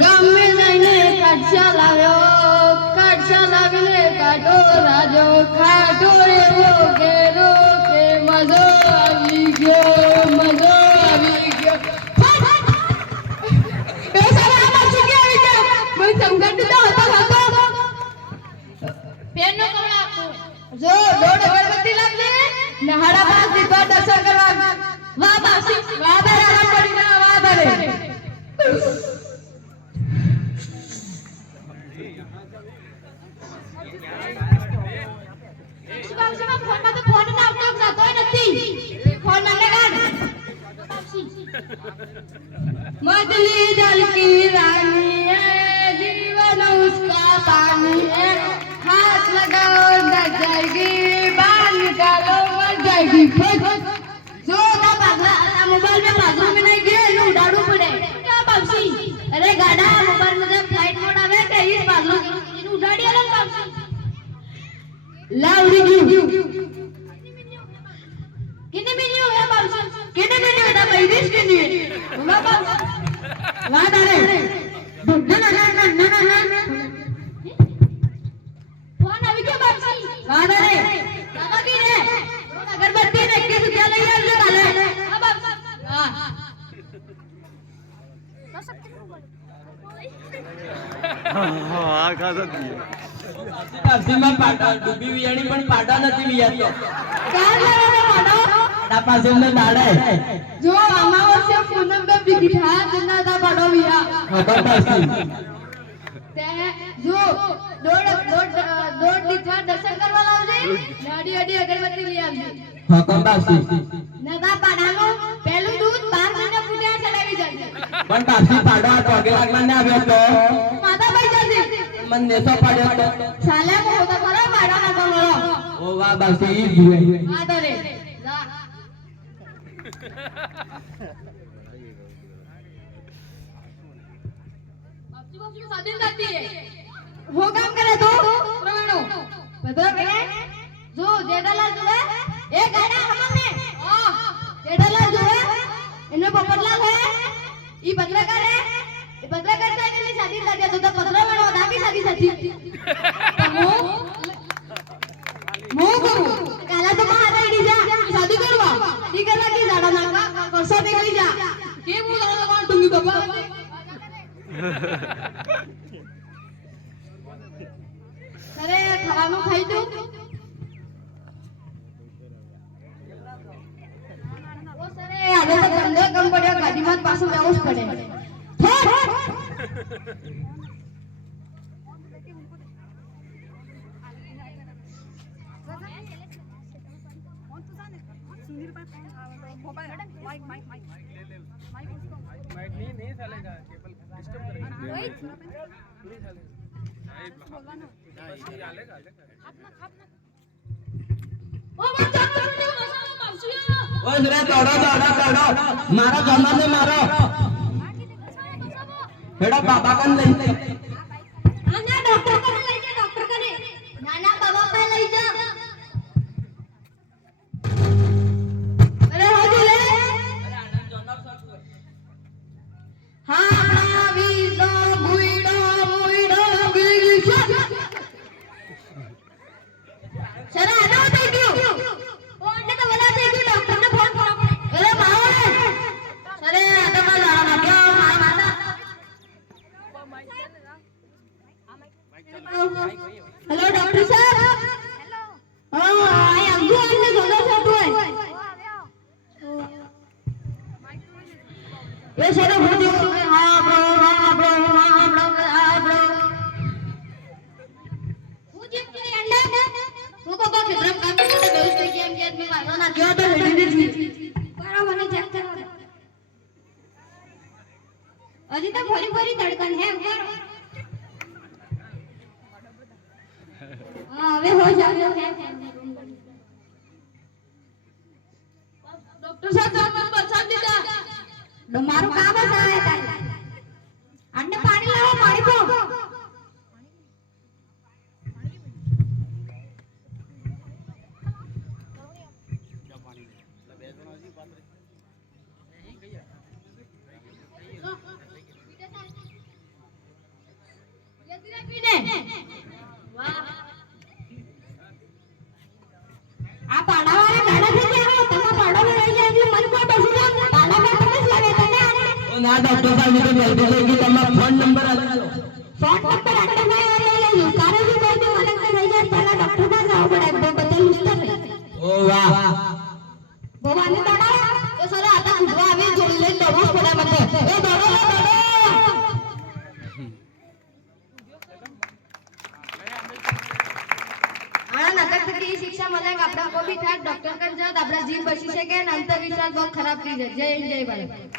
ગમે જઈને કાઠિયા લાવીને કાઢો રાજો ખાટો એવો ઘેરો કે મજો આવી ગયો એ સાલા આ બાજુ કે આવી ગયા મને સમજણ તો હતો પેનનો કવડા આપો જો દોડ અગરબત્તી લાવજે ને હાડા પાંચ દીપા દર્શન કરવા વાહ બાસી વાહ બેરા પડી ગયા વાહ બેરે मछली जल की रानी है जीवन उसका पानी है हाथ लगाओ डर जाएगी बाहर निकालो मर जाएगी जो ना मोबाइल में बाथरूम में नहीं गए नु उड़ाड़ू पड़े क्या बाबसी अरे गाड़ा मोबाइल में फ्लाइट मोड आवे के इस बाथरूम इन उड़ाड़ी आला बाबसी लाउडी क्यों कितने मिलियो है बाबसी कितने मिलियो है पैदिस के लिए बाबा वाह दारे ना फोन अभी क्या बाबसी वाह दारे बाबा की रे अगरबत्ती ने किस क्या ले यार ले डाले अब हां हां आ खा सकती है અરસીમાં પાટા ડૂબી વિયાણી પણ પાટા નથી વિયાતો કાર લેવાનો પાટો આ પાસે એમને દાડે જો અમાવસ્ય પૂનમ બે બિગઠા જના દા પાટો વિયા ખબર પાસી તે જો દોડ દીઠા દર્શન કરવા લાવજે નાડી અડી અગરબત્તી લઈ આવજે ખબર પાસી નદા પાડાનું પહેલું દૂધ 12 મહિના પૂર્યા ચડાવી જાય પણ પાસી પાડો આ પગે લાગવા ને આવ્યો તો માતા ભાઈ જલ્દી મન નેસો પાડ્યો તો સાલે મો હોતા ખરા પાડા ના બોલો ઓ વાહ બાસી ઈ જુએ આ દરે જા बाबू शादी जाती है वो काम करे तो प्रवीणो बदल करे जो जेठालाल जो है ए गाड़ा हमने हां जेठालाल जो है इन्हें पोपटलाल है ई पत्रकार है ये पत्रकार से के लिए शादी जाती है तो पत्रवाणो होता भी शादी जाती मो करू काला तो महाराज डी जा शादी करवा डी करला की झाडा नाका कसं निघली जा के बोलावलं कोण तुम्ही बाबा अरे खाવાનું ખાઈ દઉં ઓ સરે હવે તો ધંધો કમ પડ્યો ગાડીમાં પાછું જવું જ પડે माइक नहीं चलेगा केबल डिस्टर्ब करेगा नहीं चलेगा ઓ બચ્ચા મસાલા માવસિયા ઓય રે દોડો મારો જમાને મારો બેડા બાબા કન લઈ આના ડોક્ટર કને લઈ જા ડોક્ટર કને નાના બાબા પે લઈ જા અરે હોજી લે હા આપણા વીરો ભુઈડો ગીલશા સરે આનો થઈ ગયો ઓ એટલે તો વલા થઈ ગયો ડોક્ટર ને ફોન કરો અરે ભાવ સરે આતો માં જાવા ગયો મારા માતા हेलो डॉक्टर साहब हेलो हां आई अंगू अंदर जोलो फोटो है ये सारा बहुत हां ब्रो ब्रो હું જેમ કે અંડા હું તો બસ ઇતરમ કામ કરતો બેસ થઈ ગયા કે આદમી મારો ના ગયો તો રેડી જ કરો મને ચેક કરો અજી તો ભરી ભરી ધડકન હે કરો हां હવે હો જાવ डॉक्टर साहब તમે બચા દીધા મારું કામ જ આ હે અંડે પાણી લાવો પાણી પો ના ડોક્ટર સાહેબ ની તો જલ્દી થઈ ગઈ તમારો ફોન નંબર આલો ફોન નંબર આટલે મેં લઈ કારણ કે કોઈ બી મને થઈ જાય પહેલા ડોક્ટર પાસે આવવું પડે તો બદલું જ નહીં ઓ વાહ ભવાની દાડા એ સર आता ઉઠવા આવી જોડી લઈને દોડવું જ પડે મને એ દોડો આના નકર થકી શિક્ષા મળે કે આપણા કોઈ બી થાય ડોક્ટર કન જાત આપણા જીવ બચી શકે ને અંતવિશ્વાસ બહુ ખરાબ થઈ જાય જય હિન્દ જય ભારત